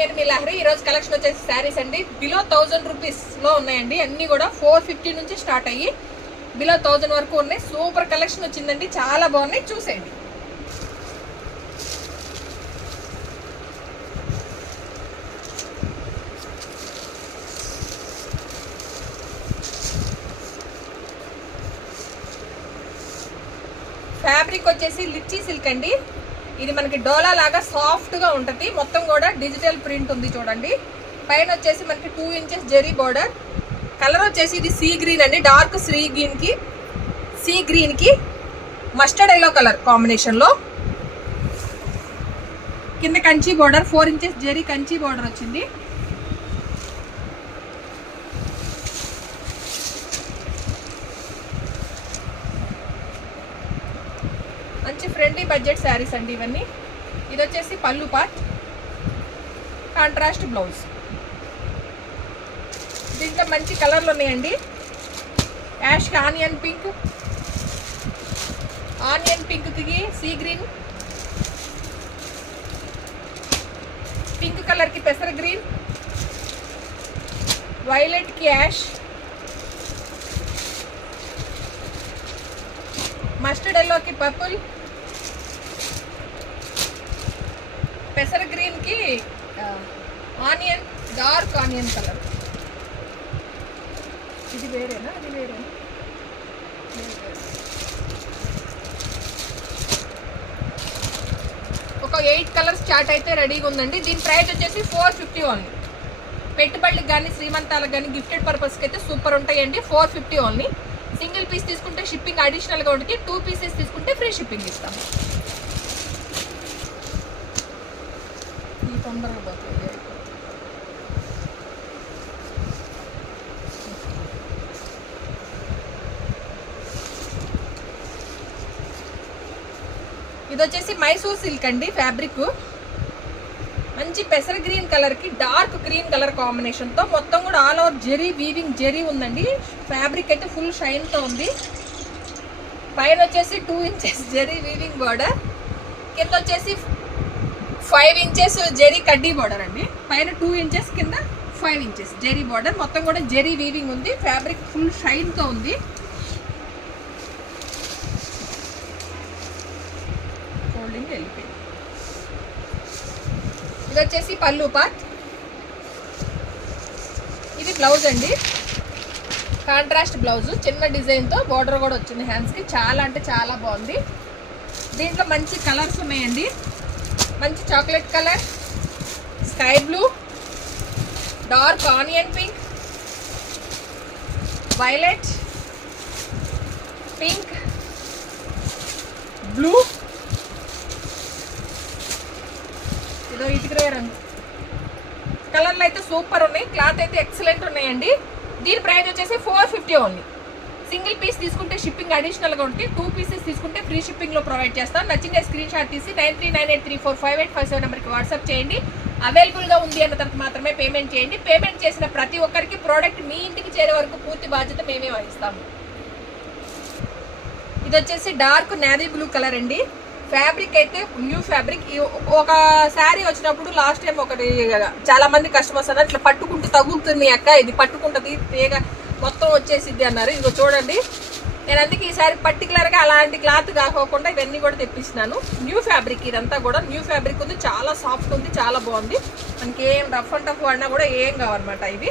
నేను మీ లహరి. ఈ రోజు కలెక్షన్ వచ్చేసి శారీస్ అండి. బిలో 1000 రూపీస్ లో ఉన్నాయండి. అన్ని కూడా 450 నుంచి స్టార్ట్ అయ్యి బిలో 1000 వరకు ఉన్నాయి. సూపర్ కలెక్షన్ వచ్చిందండి, చాలా బాగున్నాయి, చూసేయండి. ఫ్యాబ్రిక్ వచ్చేసి లిచ్చీ సిల్క్ అండి. ఇది మనకి డోలా లాగా సాఫ్ట్ గా ఉంటది. మొత్తం కూడా డిజిటల్ ప్రింట్ ఉంది చూడండి. పైన వచ్చేసి మనకి 2 ఇంచెస్ జెరీ బోర్డర్. కలర్ వచ్చేసి ఇది సీ గ్రీన్ అండి. డార్క్ సీ గ్రీన్ కి మస్టర్డ్ ఎల్లో కలర్ కాంబినేషన్ లో. కింద Kanchi border, 4 inches zari Kanchi border వచ్చింది. మంచి ఫ్రెండ్లీ బడ్జెట్ శారీస్ అండి ఇవన్నీ. ఇది వచ్చేసి పళ్ళు పార్ట్, కాంట్రాస్ట్ బ్లౌజ్. దీంట్లో మంచి కలర్లు ఉన్నాయండి. యాష్ ఆనియన్ పింక్ కి సీ గ్రీన్, పింక్ కలర్ కి పెసర గ్రీన్, వైలెట్ కి యాష్, మస్టర్డ్ ఎల్లో కి పర్పుల్, పెసర గ్రీన్ కి ఆనియన్, డార్క్ ఆనియన్ కలర్. ఇది వేరేనా? అది వేరేనా? ఒక 8 కలర్స్ చార్ట్ అయితే రెడీగా ఉందండి. దీని ప్రైస్ వచ్చేసి 450 ఓన్లీ. పెట్టుబడులకు కానీ శ్రీమంతాలకు కానీ గిఫ్టెడ్ పర్పస్కి అయితే సూపర్ ఉంటాయండి. 450 ఓన్లీ. సింగిల్ పీస్ తీసుకుంటే షిప్పింగ్ అడిషనల్గా ఉంటుంది. 2 పీసెస్ తీసుకుంటే ఫ్రీ షిప్పింగ్ ఇస్తాము. తొందరగా పోతుంది. ఇది వచ్చేసి మైసూర్ సిల్క్ అండి. ఫ్యాబ్రిక్ మంచి పెసర గ్రీన్ కలర్ కి డార్క్ గ్రీన్ కలర్ కాంబినేషన్ తో మొత్తం కూడా all over zari weaving zari ఉందండి. ఫ్యాబ్రిక్ అయితే ఫుల్ షైన్ తో ఉంది. పైన వచ్చేసి 2 ఇంచెస్ జెరీ వీవింగ్ బోర్డర్, కింద వచ్చేసి 5 ఇంచెస్ జెరీ కడ్డీ బోర్డర్ అండి. పైన 2 ఇంచెస్, కింద 5 ఇంచెస్ జెరీ బోర్డర్. మొత్తం కూడా జెరీ వీవింగ్ ఉంది. ఫ్యాబ్రిక్ ఫుల్ షైన్ తో ఉంది. ఇది వచ్చేసి పళ్ళు పార్ట్. ఇది బ్లౌజ్ అండి, కాంట్రాస్ట్ బ్లౌజ్. చిన్న డిజైన్ తో బోర్డర్ కూడా వచ్చింది హ్యాండ్స్ కి. చాలా అంటే చాలా బాగుంది. దీంట్లో మంచి కలర్స్ ఉన్నాయండి. మంచి chocolate colour, sky blue, dark onion pink, violet, pink, blue, ఇదో ఇటుకరే రంగు. కలర్లు అయితే సూపర్ ఉన్నాయి. క్లాత్ అయితే ఎక్సలెంట్ ఉన్నాయండి. దీని ప్రైస్ వచ్చేసి 450 ఓన్లీ. సింగిల్ పీస్ తీసుకుంటే షిప్పింగ్ అడిషనల్గా ఉంటుంది. 2 పీసెస్ తీసుకుంటే ఫ్రీ షిప్పింగ్లో ప్రొవైడ్ చేస్తాం. నచ్చిన స్క్రీన్ షాట్ తీసి 9398345857 నెంబర్కి వాట్సాప్ చేయండి. అవైలబుల్గా ఉంది అన్న తర్వాత మాత్రమే పేమెంట్ చేయండి. పేమెంట్ చేసిన ప్రతి ఒక్కరికి ప్రోడక్ట్ మీ ఇంటికి చేరే వరకు పూర్తి బాధ్యత మేమే వహిస్తాము. ఇది వచ్చేసి డార్క్ నేవీ బ్లూ కలర్ అండి. ఫ్యాబ్రిక్ అయితే న్యూ ఫ్యాబ్రిక్. ఒక శారీ వచ్చినప్పుడు లాస్ట్ టైం ఒకటి చాలా మంది కస్టమర్స్ అన్నారు, ఇట్లా పట్టుకుంటూ తగులుతుంది అక్క, ఇది పట్టుకుంటుంది తీగ మొత్తం వచ్చేసిద్ది అన్నారు. ఇదిగో చూడండి, నేను అందుకే ఈసారి పర్టికులర్గా అలాంటి క్లాత్ కాకోకుండా ఇవన్నీ కూడా తెప్పించినాను. న్యూ ఫ్యాబ్రిక్, ఇదంతా కూడా న్యూ ఫ్యాబ్రిక్ ఉంది. చాలా సాఫ్ట్ ఉంది, చాలా బాగుంది. మనకి ఏం రఫ్ అండ్ టఫ్ వాడినా కూడా ఏం కావన్నమాట. ఇవి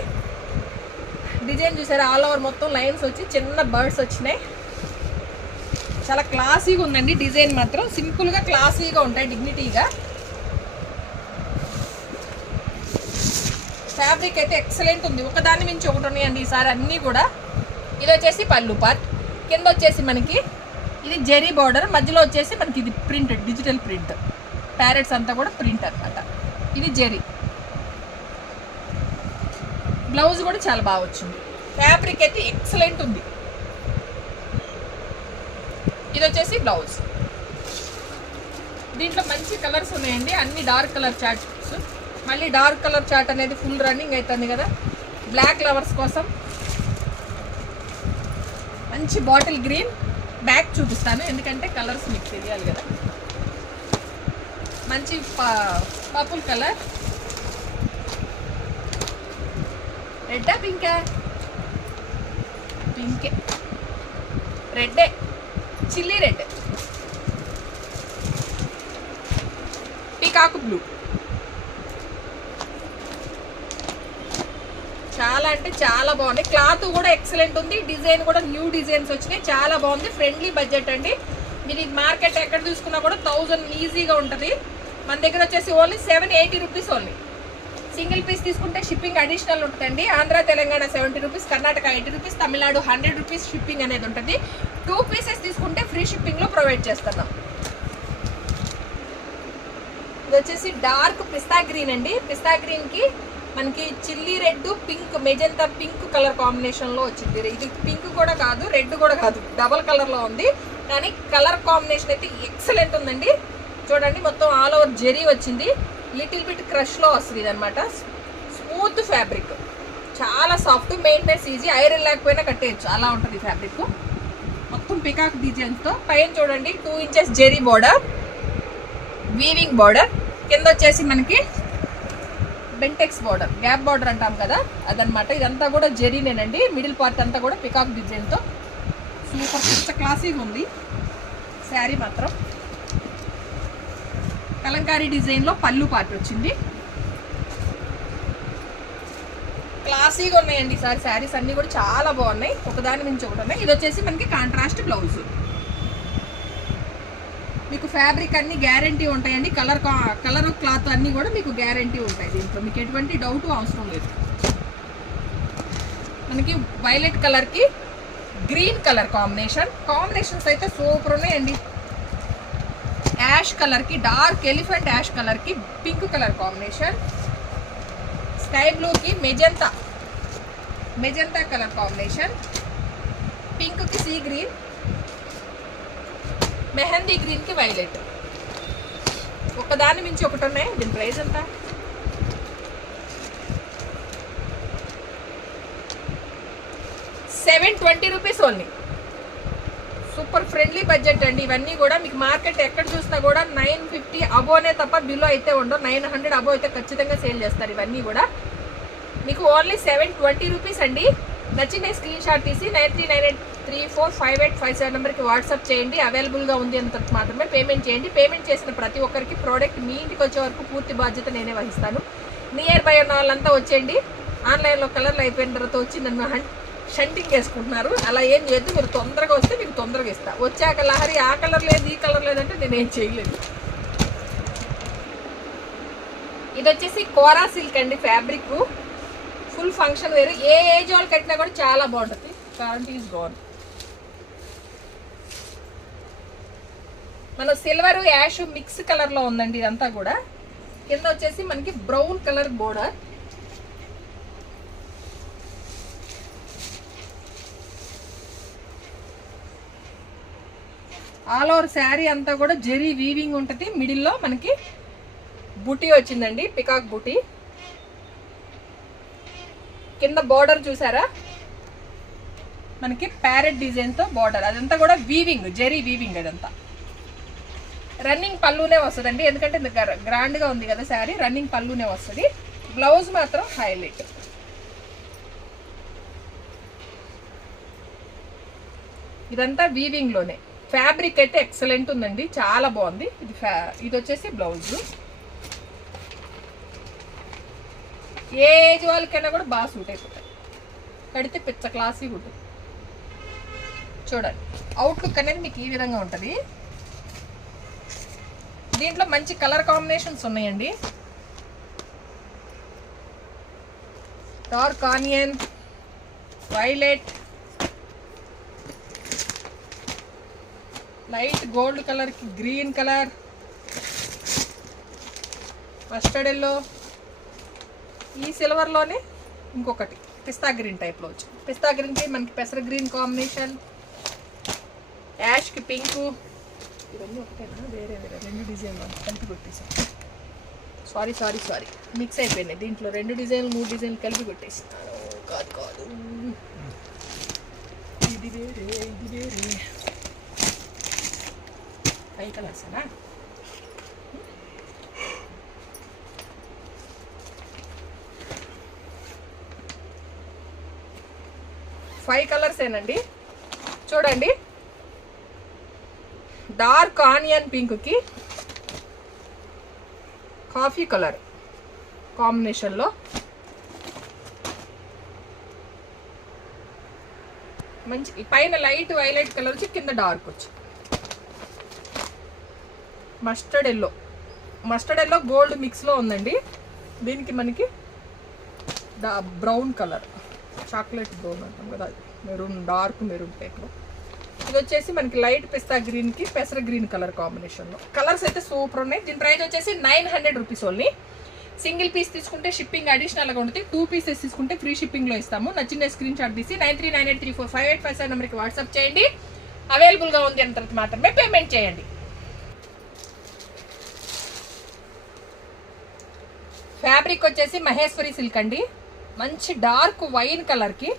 డిజైన్ చూసారా, ఆల్ ఓవర్ మొత్తం లైన్స్ వచ్చి చిన్న బర్డ్స్ వచ్చినాయి. చాలా క్లాసీగా ఉందండి. డిజైన్ మాత్రం సింపుల్గా క్లాసీగా ఉంటాయి, డిగ్నిటీగా. ఫ్యాబ్రిక్ అయితే ఎక్సలెంట్ ఉంది. ఒకదాని మించి ఒకటి ఉన్నాయండి ఈసారి అన్నీ కూడా. ఇది వచ్చేసి పళ్ళు పార్ట్. కింద వచ్చేసి మనకి ఇది జెరీ బార్డర్, మధ్యలో వచ్చేసి మనకి ఇది ప్రింట్, డిజిటల్ ప్రింట్. ప్యారెట్స్ అంతా కూడా ప్రింట్ అనమాట. ఇది జెరీ. బ్లౌజ్ కూడా చాలా బాగా వచ్చింది. ఫ్యాబ్రిక్ అయితే ఎక్సలెంట్ ఉంది. ఇది వచ్చేసి బ్లౌజ్. దీంట్లో మంచి కలర్స్ ఉన్నాయండి. అన్ని డార్క్ కలర్ చార్ట్స్. మళ్ళీ డార్క్ కలర్ చార్ట్ అనేది ఫుల్ రన్నింగ్ అవుతుంది కదా. బ్లాక్ లవర్స్ కోసం మంచి బాటిల్ గ్రీన్. బ్యాక్ చూపిస్తాను ఎందుకంటే కలర్స్ మీకు తెలియాలి కదా. మంచి పర్పుల్ కలర్, రెడ్డా పింకా? పింకే, రెడ్డే, చిల్లీ రెడ్, పీకాక్ బ్లూ. చాలా అంటే చాలా బాగుంది. క్లాత్ కూడా ఎక్సలెంట్ ఉంది. డిజైన్ కూడా న్యూ డిజైన్స్ వచ్చినాయి. చాలా బాగుంది. ఫ్రెండ్లీ బడ్జెట్ అండి. మీరు ఈ మార్కెట్ ఎక్కడ చూసుకున్నా కూడా 1000 ఈజీగా ఉంటుంది. మన దగ్గర వచ్చేసి only 780 rupees only. Single piece తీసుకుంటే షిప్పింగ్ అడిషనల్ ఉంటుందండి. Andhra Telangana 70 rupees, Karnataka 80 rupees, Tamil Nadu 100 rupees shipping అనేది ఉంటుంది. 2 పీసెస్ తీసుకుంటే ఫ్రీ షిప్పింగ్లో ప్రొవైడ్ చేస్తున్నాం. ఇది వచ్చేసి డార్క్ పిస్తా గ్రీన్ అండి. పిస్తా గ్రీన్కి మనకి chilli red, pink, magenta pink colour కాంబినేషన్లో వచ్చింది. ఇది పింక్ కూడా కాదు, రెడ్ కూడా కాదు, డబల్ కలర్లో ఉంది. కానీ కలర్ కాంబినేషన్ అయితే ఎక్సలెంట్ ఉందండి. చూడండి, మొత్తం ఆల్ ఓవర్ జెరీ వచ్చింది. లిటిల్ బిట్ క్రష్లో వస్తుంది ఇదనమాట. స్మూత్ ఫ్యాబ్రిక్, చాలా సాఫ్ట్, మెయింటెనెన్స్ ఈజీ, ఐరన్ లేకపోయినా కట్టేయచ్చు, అలా ఉంటుంది ఫ్యాబ్రిక్. మొత్తం పికాక్ డిజైన్స్తో. పైన చూడండి 2 inches zari border, weaving border. కింద వచ్చేసి మనకి బెంటెక్స్ బార్డర్, గ్యాప్ బార్డర్ అంటాం కదా అదనమాట. ఇదంతా కూడా జెరీనేనండి. మిడిల్ పార్ట్ అంతా కూడా పికాక్ డిజైన్తో సూపర్ పిచ్చ క్లాసీగా ఉంది శారీ మాత్రం. కలంకారీ డిజైన్లో పళ్ళు పార్ట్ వచ్చింది. క్లాసీగా ఉన్నాయండి ఈసారి శారీస్ అన్నీ కూడా చాలా బాగున్నాయి. ఒకదాని నుంచి ఒకటి ఉన్నాయి. ఇది వచ్చేసి మనకి కాంట్రాస్ట్ బ్లౌజ్. మీకు ఫ్యాబ్రిక్ అన్ని గ్యారంటీ ఉంటాయండి. కలర్ క్లాత్ అన్నీ కూడా మీకు గ్యారంటీ ఉంటాయి. దీంట్లో మీకు ఎటువంటి డౌట్ అవసరం లేదు. మనకి వైలెట్ కలర్కి గ్రీన్ కలర్ కాంబినేషన్స్ అయితే సూపర్ ఉన్నాయండి. యాష్ కలర్కి, డార్క్ ఎలిఫెంట్ యాష్ కలర్కి పింక్ కలర్ కాంబినేషన్. స్కై బ్లూకి మెజంతా కలర్ కాంబినేషన్. పింక్కి సీ గ్రీన్, మెహందీ గ్రీన్కి వైలెట్. ఒకదాని మించి ఒకటి ఉన్నాయి. దీని ప్రైస్ ఎంత? 720 rupees only. Super friendly budget అండి. ఇవన్నీ కూడా మీకు మార్కెట్ ఎక్కడ చూసినా కూడా 950 అబోనే తప్ప బిలో అయితే ఉండవు. 900 అబో అయితే ఖచ్చితంగా సేల్ చేస్తారు. ఇవన్నీ కూడా మీకు ఓన్లీ 720 రూపీస్ అండి. నచ్చిన స్క్రీన్ షాట్ తీసి 9398345857 నెంబర్కి వాట్సాప్ చేయండి. అవైలబుల్గా ఉంది అంత మాత్రమే పేమెంట్ చేయండి. పేమెంట్ చేసిన ప్రతి ఒక్కరికి ప్రోడక్ట్ మీ ఇంటికి వచ్చే వరకు పూర్తి బాధ్యత నేనే వహిస్తాను. నియర్ బై ఉన్న వాళ్ళంతా వచ్చేయండి. ఆన్లైన్లో కలర్లు అయిపోయిన తర్వాత వచ్చి నన్ను షంటింగ్ వేసుకుంటున్నారు. అలా ఏం చేయొద్దు. మీరు తొందరగా వస్తే మీకు తొందరగా ఇస్తా. వచ్చాక లహరి ఆ కలర్ లేదు ఈ కలర్ లేదంటే నేనేం చేయలేదు. ఇది వచ్చేసి కోరా సిల్క్ అండి. ఫ్యాబ్రిక్ ఫుల్ ఫంక్షన్ వేరు. ఏ ఏజ్ వాళ్ళు కట్టినా కూడా చాలా బాగుంటుంది. Current is gone. మన సిల్వర్ యాష్ మిక్స్ కలర్లో ఉందండి ఇదంతా కూడా. కింద వచ్చేసి మనకి brown colour border. All over sari అంతా కూడా జెరీ వీవింగ్ ఉంటుంది. మిడిల్లో మనకి బుటీ వచ్చిందండి, పికాక్ బుటీ. కింద బార్డర్ చూసారా, మనకి ప్యారెట్ డిజైన్తో బార్డర్. అదంతా కూడా వీవింగ్, జెరీ వీవింగ్. అదంతా రన్నింగ్ పళ్ళునే వస్తుందండి. ఎందుకంటే గ్రాండ్గా ఉంది కదా శారీ, రన్నింగ్ పళ్ళునే వస్తుంది. బ్లౌజ్ మాత్రం హైలైట్. ఇదంతా వీవింగ్లోనే. ఫ్యాబ్రిక్ అయితే ఎక్సలెంట్ ఉందండి, చాలా బాగుంది. ఇది వచ్చేసి బ్లౌజ్. ఏ ఏజ్ వాళ్ళకైనా కూడా బాగా సూట్ అయిపోతాయి. కడితే పిచ్చ క్లాసీగా ఉంటుంది. చూడండి, అవుట్లుక్ అనేది మీకు ఈ విధంగా ఉంటుంది. దీంట్లో మంచి కలర్ కాంబినేషన్స్ ఉన్నాయండి. Dark onion, violet, light gold కలర్కి గ్రీన్ కలర్, మస్టర్డ్ ఎల్లో, ఈ సిల్వర్లోనే ఇంకొకటి పిస్తా గ్రీన్ టైప్లో వచ్చింది. పిస్తా గ్రీన్కి మనకి పెసర గ్రీన్ కాంబినేషన్, యాష్కి పింకు. ఇవన్నీ ఒకటేనా? వేరే వేరే 2 డిజైన్లు కలిపి కొట్టేసాం. సారీ మిక్స్ అయిపోయినాయి. దీంట్లో 2 డిజైన్లు 3 డిజైన్లు కలిపి కొట్టేసినాను. కాదు, ఇది వేరే. 5 కలర్సేనా? 5 కలర్స్ ఏనండి. చూడండి, డార్క్ ఆనియన్ పింక్కి కాఫీ కలర్ కాంబినేషన్లో మంచి పైన లైట్ వైలెట్ కలర్ వచ్చి కింద డార్క్ వచ్చి మస్టర్డ్ ఎల్లో గోల్డ్ మిక్స్లో ఉందండి. దీనికి మనకి బ్రౌన్ కలర్, చాక్లెట్ బ్రౌన్ అంటాం కదా, మెరూన్, డార్క్ మెరూన్ టైప్లో. ఇది వచ్చేసి మనకి లైట్ పిస్తా గ్రీన్కి పెసర గ్రీన్ కలర్ కాంబినేషన్లో. కలర్స్ అయితే సూపర్ ఉన్నాయి. దీని ప్రైస్ వచ్చేసి 900 రూపీస్ ఓన్లీ. సింగిల్ పీస్ తీసుకుంటే షిప్పింగ్ అడిషనల్గా ఉంటుంది. 2 పీసెస్ తీసుకుంటే ఫ్రీ షిప్పింగ్లో ఇస్తాము. నచ్చిన స్క్రీన్ షాట్ తీసి 9398345857 నెంబర్కి వాట్సాప్ చేయండి. అవైలబుల్గా ఉంది అన్న తర్వాత మాత్రమే పేమెంట్ చేయండి. ఫ్యాబ్రిక్ వచ్చేసి మహేశ్వరి సిల్క్ అండి. మంచి డార్క్ వైన్ కలర్కి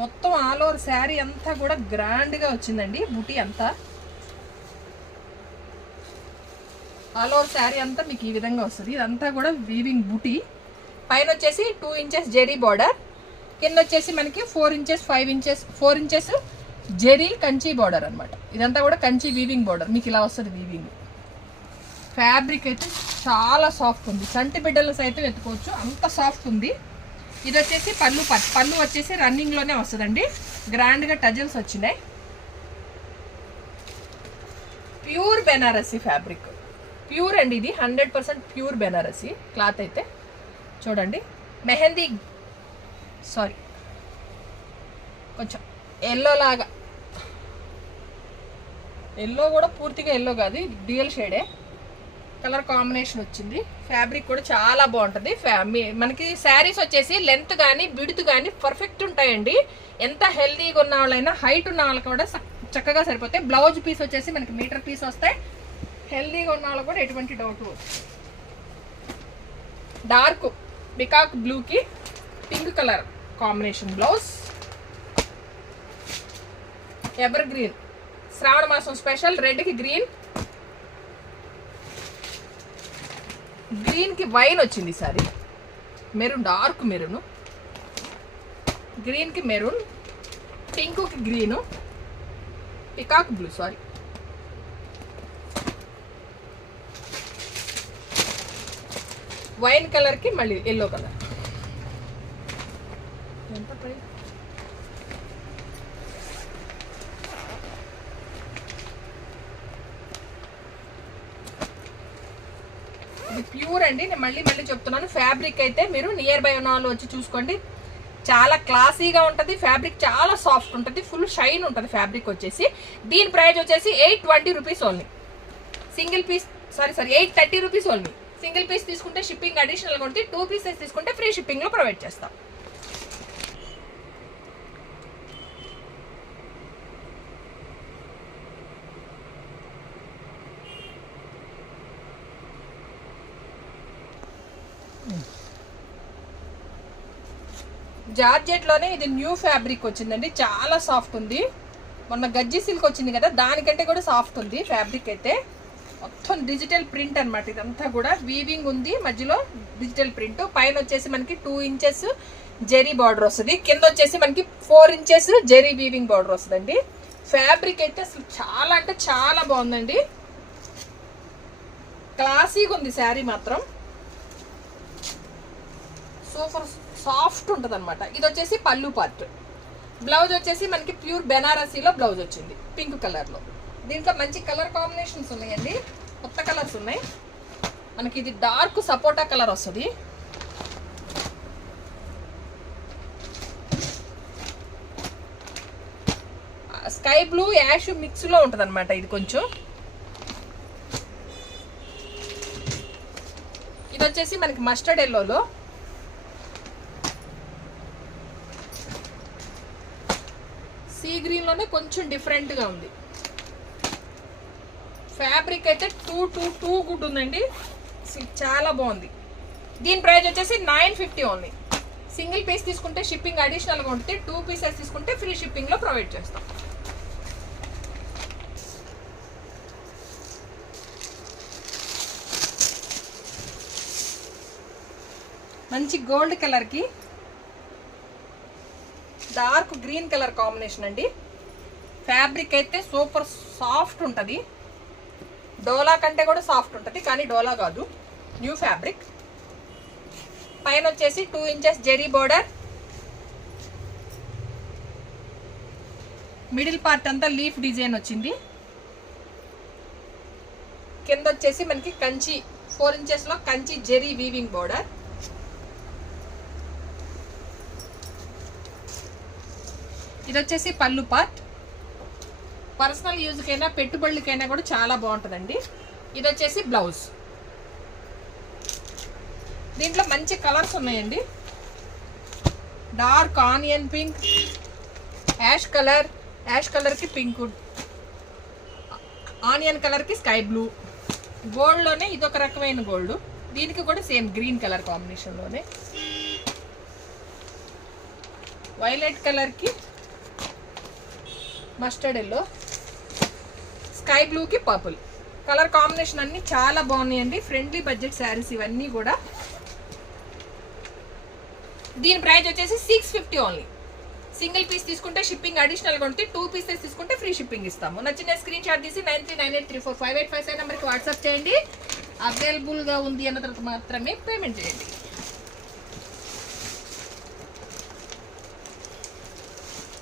మొత్తం ఆల్ ఓవర్ శారీ అంతా కూడా గ్రాండ్గా వచ్చిందండి. బుటీ అంతా ఆల్ ఓవర్ శారీ అంతా మీకు ఈ విధంగా వస్తుంది. ఇదంతా కూడా వీవింగ్ బుటీ. పైన వచ్చేసి 2 ఇంచెస్ జెరీ బార్డర్, కింద వచ్చేసి మనకి 4 inches 5 inches 4 inches zari Kanchi border అనమాట. ఇదంతా కూడా కంచి వీవింగ్ బార్డర్ మీకు ఇలా వస్తుంది వీవింగ్. ఫ్యాబ్రిక్ అయితే చాలా సాఫ్ట్ ఉంది. చంటి బిడ్డలు సైతం ఎత్తుకోవచ్చు, అంత సాఫ్ట్ ఉంది. ఇది వచ్చేసి పళ్ళు వచ్చేసి రన్నింగ్లోనే వస్తుందండి. గ్రాండ్గా టజల్స్ వచ్చినాయి. ప్యూర్ బెనారసీ ఫ్యాబ్రిక్, ప్యూర్ అండి. ఇది 100% ప్యూర్ బెనారసీ క్లాత్ అయితే. చూడండి, మెహందీ కొంచెం ఎల్లో లాగా, ఎల్లో కూడా పూర్తిగా ఎల్లో కాదు, డ్యూయల్ షేడే కలర్ కాంబినేషన్ వచ్చింది. ఫ్యాబ్రిక్ కూడా చాలా బాగుంటుంది. మనకి శారీస్ వచ్చేసి లెంత్ కానీ విడ్త్ కానీ పర్ఫెక్ట్ ఉంటాయండి. ఎంత హెల్దీగా ఉన్న వాళ్ళైనా, హైట్ ఉన్న వాళ్ళకి కూడా చక్కగా సరిపోతాయి. బ్లౌజ్ పీస్ వచ్చేసి మనకి మీటర్ పీస్ వస్తాయి. హెల్దీగా ఉన్న వాళ్ళకి కూడా ఎటువంటి డౌట్. డార్క్ పికాక్ బ్లూకి pink colour combination blouse. Evergreen Shravana మాసం స్పెషల్, రెడ్కి గ్రీన్కి వైన్ వచ్చింది సారీ. మెరూన్, డార్క్ మెరూన్, గ్రీన్కి మెరూన్, పింక్కి గ్రీను, పికాక్ బ్లూ వైన్ కలర్కి మళ్ళీ ఎల్లో కలర్. ఎంత ప్రైస్? ఇది ప్యూర్ అండి. నేను మళ్ళీ చెప్తున్నాను, ఫ్యాబ్రిక్ అయితే మీరు నియర్ బై ఉన్న వాళ్ళు వచ్చి చూసుకోండి. చాలా క్లాసీగా ఉంటుంది. ఫ్యాబ్రిక్ చాలా సాఫ్ట్ ఉంటుంది, ఫుల్ షైన్ ఉంటుంది ఫ్యాబ్రిక్ వచ్చేసి. దీని ప్రైస్ వచ్చేసి 820 rupees only. Single piece 830 rupees only. Single piece తీసుకుంటే షిప్పింగ్ అడిషనల్గా ఉంటుంది. 2 పీసెస్ తీసుకుంటే ఫ్రీ షిప్పింగ్లో ప్రొవైడ్ చేస్తాం. జార్జెట్లోనే ఇది న్యూ ఫ్యాబ్రిక్ వచ్చిందండి. చాలా సాఫ్ట్ ఉంది. మొన్న గజ్జి సిల్క్ వచ్చింది కదా, దానికంటే కూడా సాఫ్ట్ ఉంది ఫ్యాబ్రిక్ అయితే. మొత్తం డిజిటల్ ప్రింట్ అనమాట. ఇదంతా కూడా వీవింగ్ ఉంది, మధ్యలో డిజిటల్ ప్రింట్. పైన వచ్చేసి మనకి 2 ఇంచెస్ జెరీ బార్డర్ వస్తుంది. కింద వచ్చేసి మనకి 4 ఇంచెస్ జెరీ వీవింగ్ బార్డర్ వస్తుందండి. ఫ్యాబ్రిక్ అయితే అసలు చాలా అంటే చాలా బాగుందండి. క్లాసీగా ఉంది శారీ మాత్రం. సూపర్ సాఫ్ట్ ఉంటుంది అనమాట. ఇది వచ్చేసి పళ్ళు పార్ట్. బ్లౌజ్ వచ్చేసి మనకి ప్యూర్ బెనారసీలో బ్లౌజ్ వచ్చింది పింక్ కలర్లో. దీంట్లో మంచి కలర్ కాంబినేషన్స్ ఉన్నాయండి, కొత్త కలర్స్ ఉన్నాయి. మనకి ఇది డార్క్ సపోటా కలర్ వస్తుంది. స్కై బ్లూ యాష్ మిక్స్లో ఉంటుంది అనమాట. ఇది కొంచెం, ఇది వచ్చేసి మనకి మస్టర్డ్ ఎల్లోలో, సీ గ్రీన్లోనే కొంచెం డిఫరెంట్గా ఉంది. ఫ్యాబ్రిక్ అయితే టూ గుడ్ ఉందండి, చాలా బాగుంది. దీని ప్రైస్ వచ్చేసి 950 ఓన్లీ. సింగిల్ పీస్ తీసుకుంటే షిప్పింగ్ అడిషనల్గా ఉంటుంది. 2 పీసెస్ తీసుకుంటే ఫ్రీ షిప్పింగ్లో ప్రొవైడ్ చేస్తాం. మంచి గోల్డ్ కలర్కి డార్క్ గ్రీన్ కలర్ కాంబినేషన్ అండి. ఫ్యాబ్రిక్ అయితే సూపర్ సాఫ్ట్ ఉంటుంది, డోలా కంటే కూడా సాఫ్ట్ ఉంటుంది, కానీ డోలా కాదు, న్యూ ఫ్యాబ్రిక్. పైన వచ్చేసి 2 inches zari border, middle part అంతా లీఫ్ డిజైన్ వచ్చింది. కింద వచ్చేసి మనకి కంచి 4 ఇంచెస్ లో కంచి జెరీ వీవింగ్ బోర్డర్. ఇది వచ్చేసి పళ్ళు పార్ట్. పర్సనల్ యూజ్కైనా పెట్టుబడులకైనా కూడా చాలా బాగుంటుందండి. ఇది వచ్చేసి బ్లౌజ్. దీంట్లో మంచి కలర్స్ ఉన్నాయండి. డార్క్ ఆనియన్ పింక్, యాష్ కలర్కి పింక్, ఆనియన్ కలర్కి స్కై బ్లూ, గోల్డ్లోనే ఇదొక రకమైన గోల్డ్, దీనికి కూడా సేమ్ గ్రీన్ కలర్ కాంబినేషన్లోనే, వైలెట్ కలర్కి మస్టర్డ్ ఎల్లో, స్కై బ్లూకి పర్పుల్. కలర్ కాంబినేషన్ అన్ని చాలా బాగున్నాయండి. ఫ్రెండ్లీ బడ్జెట్ శారీస్ ఇవన్నీ కూడా. దీని ప్రైస్ వచ్చేసి 650 ఓన్లీ. సింగిల్ పీస్ తీసుకుంటే షిప్పింగ్ అడిషనల్గా ఉంటుంది, 2 పీసెస్ తీసుకుంటే ఫ్రీ షిప్పింగ్ ఇస్తాము. నచ్చిన స్క్రీన్ షాట్ తీసి 9398345857 నెంబర్కి వాట్సాప్ చేయండి. అవైలబుల్గా ఉంది అన్న తర్వాత మాత్రమే పేమెంట్ చేయండి.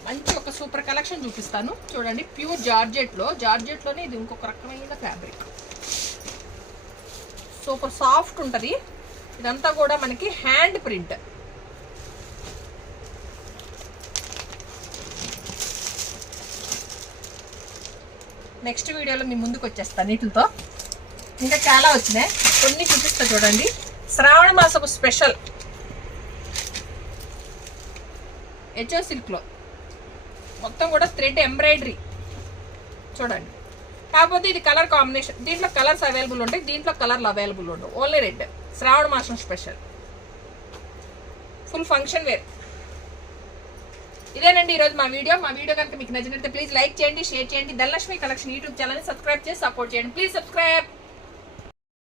మంచి ఒక సూపర్ కలెక్షన్ చూపిస్తాను చూడండి. ప్యూర్ జార్జెట్లోనే ఇది ఇంకొక రకమైన ఫ్యాబ్రిక్, సూపర్ సాఫ్ట్ ఉంటుంది. ఇదంతా కూడా మనకి హ్యాండ్ ప్రింట్. నెక్స్ట్ వీడియోలో మీ ముందుకు వచ్చేస్తాను వీటితో. ఇంకా చాలా వచ్చినాయి, కొన్ని చూపిస్తా చూడండి. శ్రావణ మాసపు స్పెషల్ హెచ్ఓ సిల్క్లో మొత్తం కూడా థ్రెడ్ ఎంబ్రాయిడరీ చూడండి. కాకపోతే ఇది కలర్ కాంబినేషన్, దీంట్లో కలర్స్ అవైలబుల్ ఉంటాయి, దీంట్లో కలర్లు అవైలబుల్ ఉండవు, ఓన్లీ రెడ్. శ్రావణ మాసం స్పెషల్ ఫుల్ ఫంక్షన్ వేర్. ఇదేనండి ఈరోజు మా వీడియో కనుక మీకు నచ్చినట్లయితే ప్లీజ్ లైక్ చేయండి, షేర్ చేయండి. ధనలక్ష్మి కలెక్షన్ యూట్యూబ్ ఛానల్ని సబ్స్క్రైబ్ చేసి సపోర్ట్ చేయండి. Please subscribe.